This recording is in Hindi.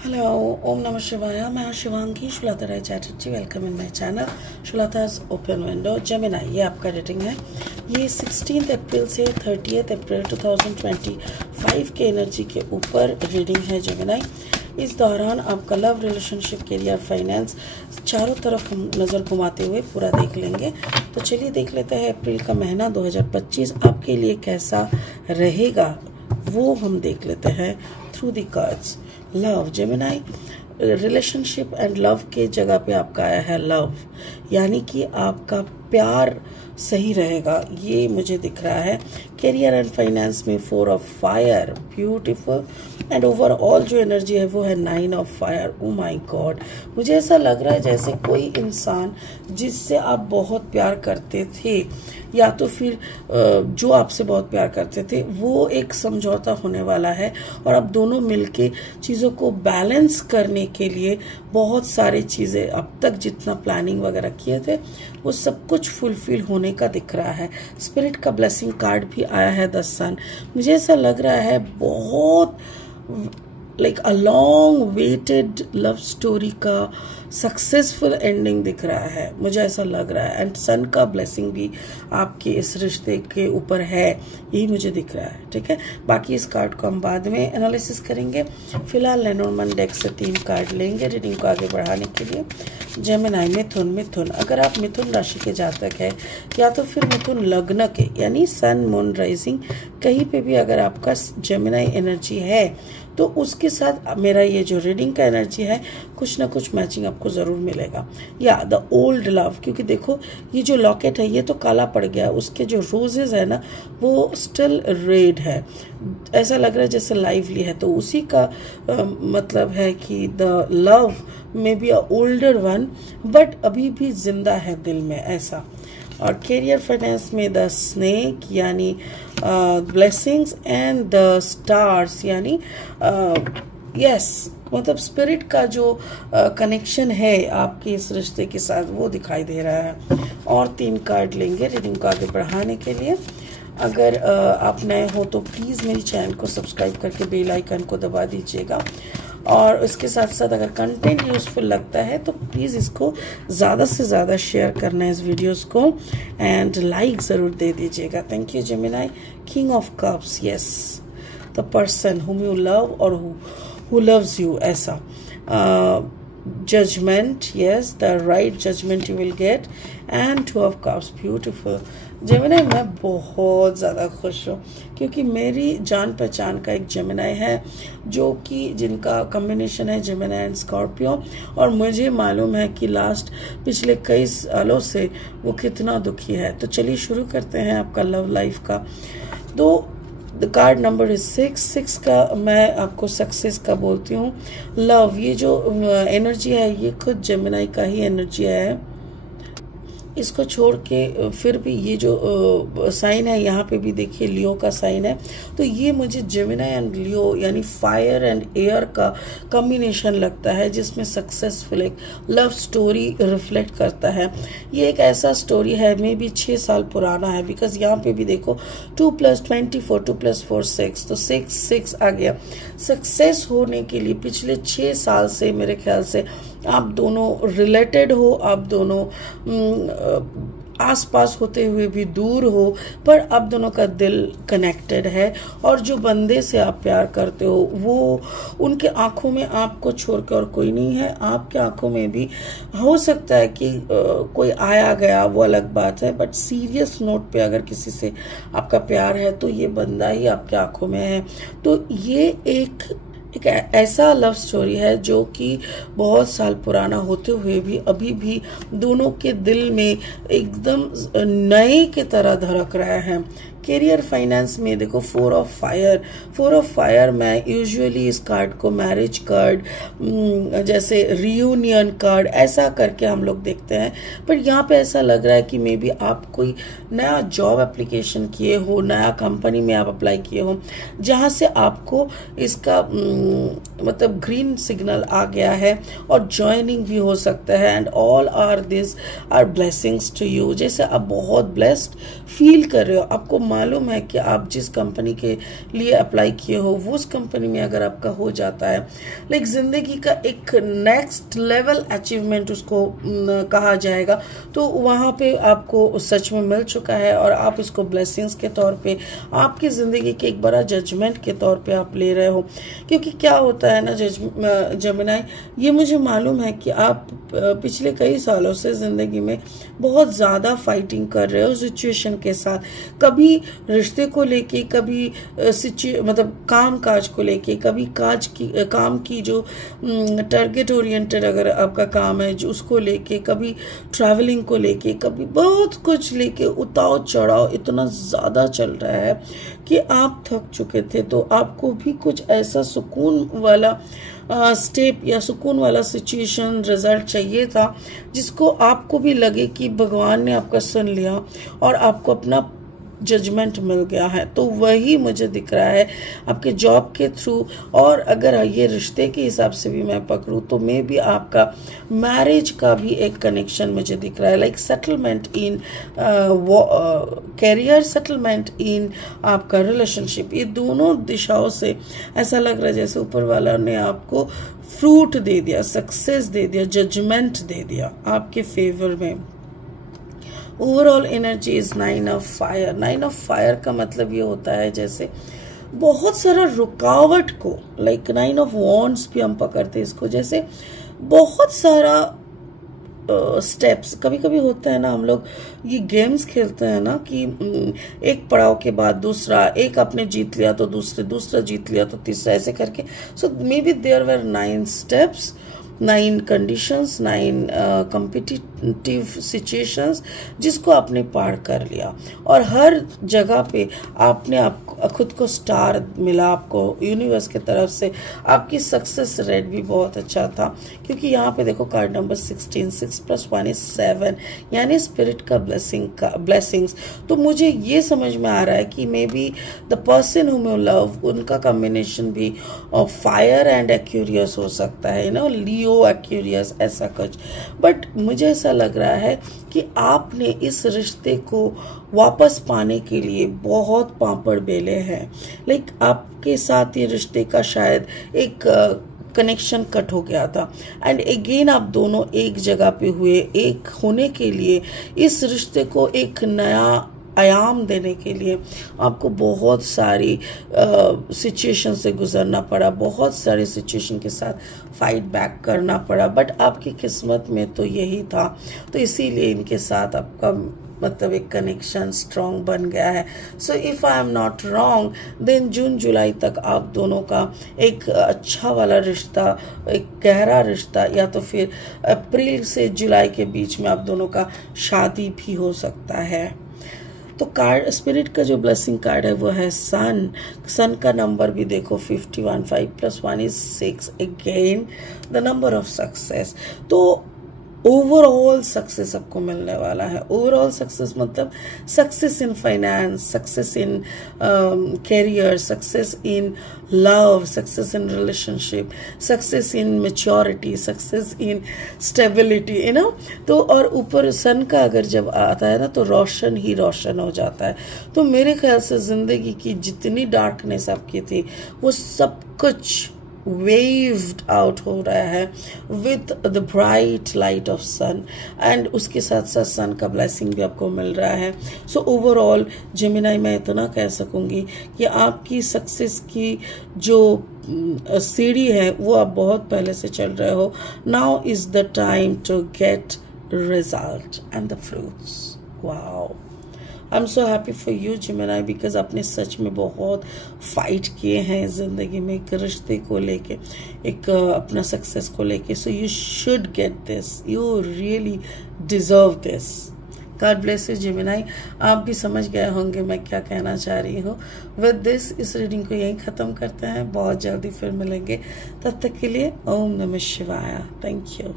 हेलो, ओम नमः शिवाय। मैं हूं Shivangi Shulata Rai Chatterjee. Welcome in my channel Shulata's open window Gemini. ये आपका रीडिंग है। ये 16 अप्रैल से 30 अप्रैल 2025 के एनर्जी के ऊपर रीडिंग है जेमिनी। इस दौरान आपका लव, रिलेशनशिप, करियर, फाइनेंस चारों तरफ हम नज़र घुमाते हुए पूरा देख लेंगे। तो चलिए देख लेते हैं अप्रैल का महीना 2025 आपके लिए कैसा रहेगा, वो हम देख लेते हैं through the cards. Love Gemini, relationship and love के जगह पे आपका आया है लव, यानी कि आपका प्यार सही रहेगा, ये मुझे दिख रहा है। करियर एंड फाइनेंस में 4 of fire, beautiful. And overall जो एनर्जी है वो है 9 of fire. Oh my God, मुझे ऐसा लग रहा है जैसे कोई इंसान जिससे आप बहुत प्यार करते थे या तो फिर जो आपसे बहुत प्यार करते थे वो एक समझौता होने वाला है और अब दोनों मिलके चीज़ों को बैलेंस करने के लिए बहुत सारी चीज़ें अब तक जितना प्लानिंग वगैरह किए थे वो सब कुछ फुलफिल होने का दिख रहा है। स्पिरिट का ब्लेसिंग कार्ड भी आया है 10 सन। मुझे ऐसा लग रहा है बहुत like a long waited love story का सक्सेसफुल एंडिंग दिख रहा है, मुझे ऐसा लग रहा है। एंड सन का ब्लेसिंग भी आपके इस रिश्ते के ऊपर है, यही मुझे दिख रहा है। ठीक है, बाकी इस कार्ड को हम बाद में एनालिसिस करेंगे। फिलहाल लेनोर्मन डेक से 3 कार्ड लेंगे रीडिंग को आगे बढ़ाने के लिए। जेमिनी, मिथुन, अगर आप मिथुन राशि के जातक है या तो फिर मिथुन लग्न के यानी सन मून राइजिंग कहीं पे भी अगर आपका जेमिनी एनर्जी है तो उसके साथ मेरा ये जो रीडिंग का एनर्जी है कुछ ना कुछ मैचिंग आपको जरूर मिलेगा। या द ओल्ड लव, क्योंकि देखो ये जो लॉकेट है ये तो काला पड़ गया, उसके जो रोजेज है ना वो स्टिल रेड है, ऐसा लग रहा है जैसे लाइवली है। तो उसी का मतलब है कि the love may be a older one but अभी भी जिंदा है दिल में, ऐसा। और करियर फाइनेंस में द स्नेक यानी ब्लेसिंग्स एंड द स्टार्स यानी यस मतलब स्पिरिट का जो कनेक्शन है आपके इस रिश्ते के साथ वो दिखाई दे रहा है। और 3 कार्ड लेंगे रीडिंग को आगे बढ़ाने के लिए। अगर आप नए हो तो प्लीज़ मेरी चैनल को सब्सक्राइब करके बेल आइकन को दबा दीजिएगा और इसके साथ साथ अगर कंटेंट यूजफुल लगता है तो प्लीज़ इसको ज़्यादा से ज़्यादा शेयर करना है इस वीडियोस को एंड लाइक ज़रूर दे दीजिएगा। Thank you Gemini. King of cups, yes the person whom you love और हु लव्स यू, ऐसा। Judgment, yes the right judgment you will get and 2 of cups, beautiful. Gemini, मैं बहुत ज़्यादा खुश हूँ क्योंकि मेरी जान पहचान का एक जेमिनी है जो कि जिनका कॉम्बिनेशन है जेमिनी एंड स्कॉर्पियो, और मुझे मालूम है कि पिछले कई सालों से वो कितना दुखी है। तो चलिए शुरू करते हैं आपका लव लाइफ का। तो द कार्ड नंबर इज 6 का मैं आपको सक्सेस का बोलती हूँ। लव, ये जो एनर्जी है ये खुद जेमिनी का ही एनर्जी है। इसको छोड़ के फिर भी ये जो साइन है यहाँ पे भी देखिए लियो का साइन है। तो ये मुझे जेमिनी एंड लियो यानी फायर एंड एयर का कॉम्बिनेशन लगता है जिसमें सक्सेसफुल एक लव स्टोरी रिफ्लेक्ट करता है। ये एक ऐसा स्टोरी है मे बी 6 साल पुराना है, बिकॉज यहाँ पे भी देखो 2 + 24, 2 + 4 6, तो 6 आ गया। सक्सेस होने के लिए पिछले 6 साल से मेरे ख्याल से आप दोनों रिलेटेड हो, आप दोनों आसपास होते हुए भी दूर हो, पर अब दोनों का दिल कनेक्टेड है। और जो बंदे से आप प्यार करते हो वो उनके आंखों में आपको छोड़ के और कोई नहीं है, आपके आंखों में भी हो सकता है कि कोई आया गया, वो अलग बात है, बट सीरियस नोट पे अगर किसी से आपका प्यार है तो ये बंदा ही आपके आंखों में है। तो ये एक ऐसा लव स्टोरी है जो कि बहुत साल पुराना होते हुए भी अभी भी दोनों के दिल में एकदम नए की तरह धड़क रहा है। करियर फाइनेंस में देखो 4 ऑफ फायर मैं यूजुअली इस कार्ड को मैरिज कार्ड जैसे रियूनियन कार्ड ऐसा करके हम लोग देखते हैं, पर यहाँ पे ऐसा लग रहा है कि मे बी आप कोई नया जॉब एप्लीकेशन किए हो, नया कंपनी में आप अप्लाई किए हो जहाँ से आपको इसका मतलब ग्रीन सिग्नल आ गया है और ज्वाइनिंग भी हो सकता है। And all are this are blessings to you, जैसे आप बहुत ब्लेस्ड फील कर रहे हो, आपको मालूम है कि आप जिस कंपनी के लिए अप्लाई किए हो वो उस कंपनी में अगर आपका हो जाता है, लाइक जिंदगी का एक नेक्स्ट लेवल अचीवमेंट उसको कहा जाएगा, तो वहाँ पे आपको सच में मिल चुका है और आप इसको ब्लेसिंग्स के तौर पे, आपकी ज़िंदगी के एक बड़ा जजमेंट के तौर पे आप ले रहे हो। क्योंकि क्या होता है ना जेमिनी, ये मुझे मालूम है कि आप पिछले कई सालों से ज़िंदगी में बहुत ज़्यादा फाइटिंग कर रहे हो सिचुएशन के साथ, कभी रिश्ते को लेके, कभी मतलब काम काज को लेके, कभी काम की जो टारगेट ओरिएंटेड अगर आपका काम है जो उसको लेके, कभी ट्रैवलिंग को लेके, कभी बहुत कुछ लेके उतार चढ़ाव इतना ज़्यादा चल रहा है कि आप थक चुके थे। तो आपको भी कुछ ऐसा सुकून वाला स्टेप या सुकून वाला सिचुएशन रिजल्ट चाहिए था जिसको आपको भी लगे कि भगवान ने आपका सुन लिया और आपको अपना जजमेंट मिल गया है। तो वही मुझे दिख रहा है आपके जॉब के थ्रू, और अगर ये रिश्ते के हिसाब से भी मैं पकड़ूं तो मे भी आपका मैरिज का भी एक कनेक्शन मुझे दिख रहा है, like settlement in career, settlement in आपका रिलेशनशिप। ये दोनों दिशाओं से ऐसा लग रहा है जैसे ऊपर वाला ने आपको फ्रूट दे दिया, सक्सेस दे दिया, जजमेंट दे दिया आपके फेवर में। Overall energy is 9 of fire. 9 of fire का मतलब ये होता है जैसे बहुत सारा रुकावट को, लाइक 9 ऑफ वॉन्ड्स भी हम पकड़ते हैं इसको, जैसे बहुत सारा स्टेप्स। कभी कभी होता है ना, हम लोग ये गेम्स खेलते हैं ना कि एक पड़ाव के बाद दूसरा, एक आपने जीत लिया तो दूसरा जीत लिया तो तीसरा, ऐसे करके। So maybe there were 9 steps, 9 conditions, 9 competitive situations जिसको आपने पार कर लिया, और हर जगह पे आपने खुद को स्टार मिला, आपको यूनिवर्स की तरफ से। आपकी सक्सेस रेट भी बहुत अच्छा था, क्योंकि यहाँ पे देखो कार्ड नंबर 16, 6 + 1 = 7, यानी स्पिरिट का ब्लेसिंग्स। तो मुझे ये समझ में आ रहा है कि may be the person whom you love, उनका कॉम्बिनेशन भी फायर एंड एक्यूरियस हो सकता है, ना लियो एक्यूरियस, ऐसा कुछ। बट मुझे ऐसा लग रहा है कि आपने इस रिश्ते को वापस पाने के लिए बहुत पापड़ बेले हैं, लाइक आपके साथ ये रिश्ते का शायद एक कनेक्शन कट हो गया था, एंड अगेन आप दोनों एक जगह पे हुए, एक होने के लिए, इस रिश्ते को एक नया आयाम देने के लिए आपको बहुत सारी सिचुएशन से गुजरना पड़ा, बहुत सारी सिचुएशन के साथ फाइट बैक करना पड़ा, बट आपकी किस्मत में तो यही था। तो इसीलिए इनके साथ आपका मतलब एक कनेक्शन स्ट्रॉन्ग बन गया है। So if I am not wrong then June July तक आप दोनों का एक अच्छा वाला रिश्ता, एक गहरा रिश्ता, या तो फिर अप्रैल से जुलाई के बीच में आप दोनों का शादी भी हो सकता है। तो कार्ड स्पिरिट का जो ब्लेसिंग कार्ड है वो है सन का नंबर भी देखो 51, 5 + 1 = 6, again the number of success. तो ओवरऑल सक्सेस आपको मिलने वाला है। ओवरऑल सक्सेस मतलब success in finance, success in career, success in love, success in relationship, success in maturity, success in stability, you know. तो और ऊपर सन का अगर जब आता है ना तो रोशन ही रोशन हो जाता है। तो मेरे ख्याल से जिंदगी की जितनी डार्कनेस आपकी थी वो सब कुछ waved out हो रहा है with the bright light of sun, and उसके साथ साथ सन का ब्लेसिंग भी आपको मिल रहा है। सो ओवरऑल जेमिनी मैं इतना कह सकूंगी कि आपकी सक्सेस की जो सीढ़ी है वो आप बहुत पहले से चल रहे हो। Now is the time to get result and the fruits. Wow, I am so happy for you Gemini, because आपने सच में बहुत फाइट किए हैं ज़िंदगी में, एक रिश्ते को लेके, एक अपना सक्सेस को लेके। So you should get this, you really deserve this. God bless you Gemini. आप भी समझ गए होंगे मैं क्या कहना चाह रही हूँ। विद दिस इस रीडिंग को यहीं ख़त्म करते हैं, बहुत जल्दी फिर मिलेंगे, तब तक के लिए ओम नमः शिवाय। Thank you.